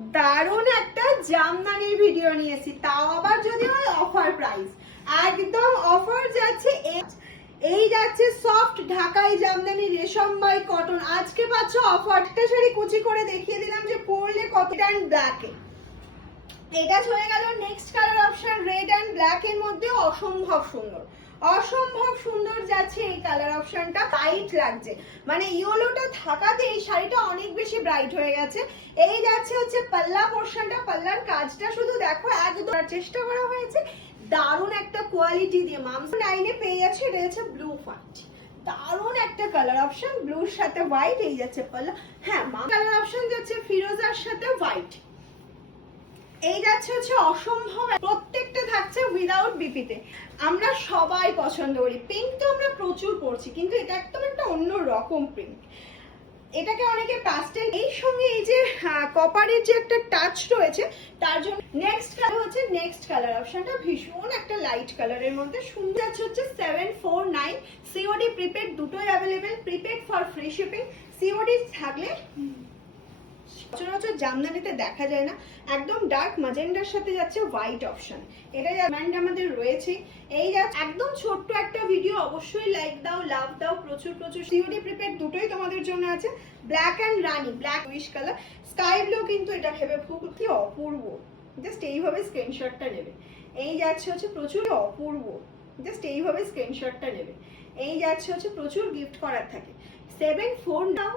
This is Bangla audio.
দারুণ একটা জামদানির ভিডিও নিয়েছি, তাও আবার যদি হয় অফার প্রাইস, একদম অফার যাচ্ছে। এই যাচ্ছে সফট ঢাকাই জামদানি রেশম বাই কটন, আজকে পাচ্ছ অফার। একটা শাড়ি কুচি করে দেখিয়ে দিলাম যে পরলে কত, অ্যান্ড ব্ল্যাকে। এটা চলে গেল next colour option, red and black এর মধ্যে অসম্ভব সুন্দর, অসম্ভব সুন্দর যাচ্ছে এই কালার অপশনটা। ব্রাইট লাগছে, মানে ইয়েলোটা থাকাতে এই শাড়িটা অনেক বেশি ব্রাইট হয়ে গেছে। এই যাচ্ছে হচ্ছে পাল্লা পোর্শনটা, পাল্লার কাজটা শুধু দেখো, একদম চেষ্টা করা হয়েছে দারুণ একটা কোয়ালিটি দিয়ে। মামস লাইনে পেয়ে যাচ্ছে, এটা হচ্ছে ব্লু হোয়াইট, দারুণ একটা কালার অপশন, ব্লুর সাথে হোয়াইট। এই যাচ্ছে পাল্লা, হ্যাঁ কালার অপশন যাচ্ছে ফিরোজার সাথে হোয়াইট। এই যাচ্ছে হচ্ছে অসম্ভব, প্রত্যেকটা থাকছে উইদাউট বিপিতে। আমরা সবাই পছন্দ করি পিঙ্ক, তো আমরা প্রচুর পড়ছি, কিন্তু এটা একদম একটা অন্য রকম পিঙ্ক। এটাকে অনেকে প্যাস্টেল, এই সঙ্গে এই যে কপারের যে একটা টাচ রয়েছে তার জন্য। নেক্সট কালার হচ্ছে, নেক্সট কালার অপশনটা ভীষণ একটা লাইট কালারের মধ্যে সুন্দর হচ্ছে 749। সিওডি প্রিপেড দুটোই available, prepaid for free shipping. COD থাকলে সচরাচর জামদানিতে দেখা যায় না, একদম ডার্ক ম্যাজেন্ডার সাথে যাচ্ছে হোয়াইট অপশন। এটা ব্র্যান্ড আমাদের রয়েছে। এই যাচ্ছে একদম ছোট্ট একটা ভিডিও, অবশ্যই লাইক দাও, লাভ দাও, প্রচুর প্রচুর। সিওডি প্রিপেড দুটোই তোমাদের জন্য আছে। Black and Rani, black wish colour, sky blue, কিন্তু এটা ভেবে খুব কি অপূর্ব, জাস্ট এইভাবে স্ক্রিনশটটা নেবে। এই যাচ্ছে হচ্ছে প্রচুর অপূর্ব, জাস্ট এইভাবে স্ক্রিনশটটা নেবে। এই যাচ্ছে হচ্ছে প্রচুর গিফট করার থাকে। 749